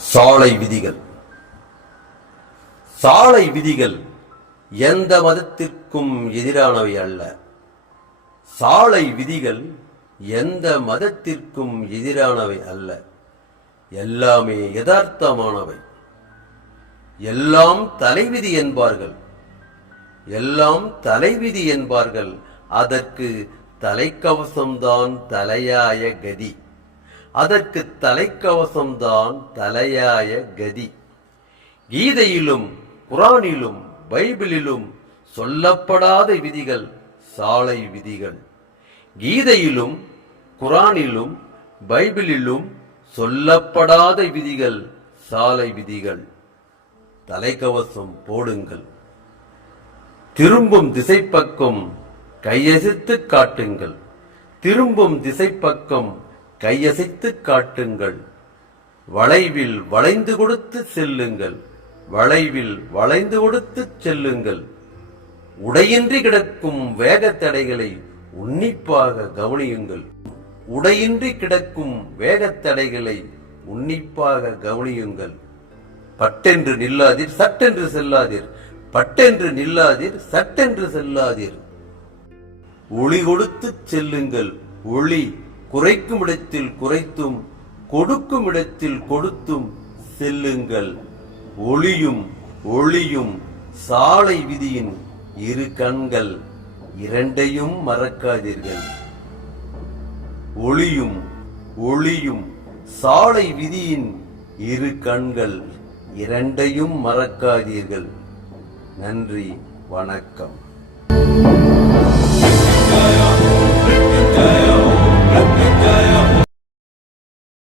சாலை விதிகள். சாலை விதிகள் எந்த மதத்திற்கும் எதிரானவை அல்ல. சாலை விதிகள் எந்த மதத்திற்கும் எதிரானவை அல்ல. எல்லாமே யதார்த்தமானவை. எல்லாம் தலைவிதி என்பார்கள். எல்லாம் தலைவிதி என்பார்கள். அதற்கு தலைக்கவசம்தான் தலையாய கதி. அதற்கு தலைக்கவசம்தான் தலையாய கதி. கீதையிலும் குரானிலும் பைபிளிலும் சொல்லப்படாத விதிகள் சாலை விதிகள். கீதையிலும் குரானிலும் பைபிளிலும் சொல்லப்படாத விதிகள் சாலை விதிகள். தலைக்கவசம் போடுங்கள். திரும்பும் திசைப்பக்கம் கையசைத்து காட்டுங்கள். திரும்பும் திசைப்பக்கம் கையசைத்து காட்டுங்கள். வளைவில் வளைந்து கொடுத்து செல்லுங்கள். வளைவில் வளைந்து கொடுத்து செல்லுங்கள். உடையின்றி கிடக்கும் வேகத்தடைகளை உன்னிப்பாக கவனியுங்கள். உடையின்றி கிடக்கும் வேகத்தடைகளை உன்னிப்பாக கவனியுங்கள். பட்டென்று நில்லாதீர், சட்டென்று செல்லாதீர். பட்டென்று நில்லாதீர், சட்டென்று செல்லாதீர். ஒளி கொடுத்து செல்லுங்கள். ஒளி குறைக்கும் இடத்தில் குறைத்தும் கொடுக்கும் இடத்தில் கொடுத்தும் செல்லுங்கள். ஒளியும் ஒளியும் சாலை விதியின் இரு கண்கள், இரண்டையும் மறக்காதீர்கள். ஒளியும் ஒளியும் சாலை விதியின் இரு கண்கள், இரண்டையும் மறக்காதீர்கள். நன்றி, வணக்கம்.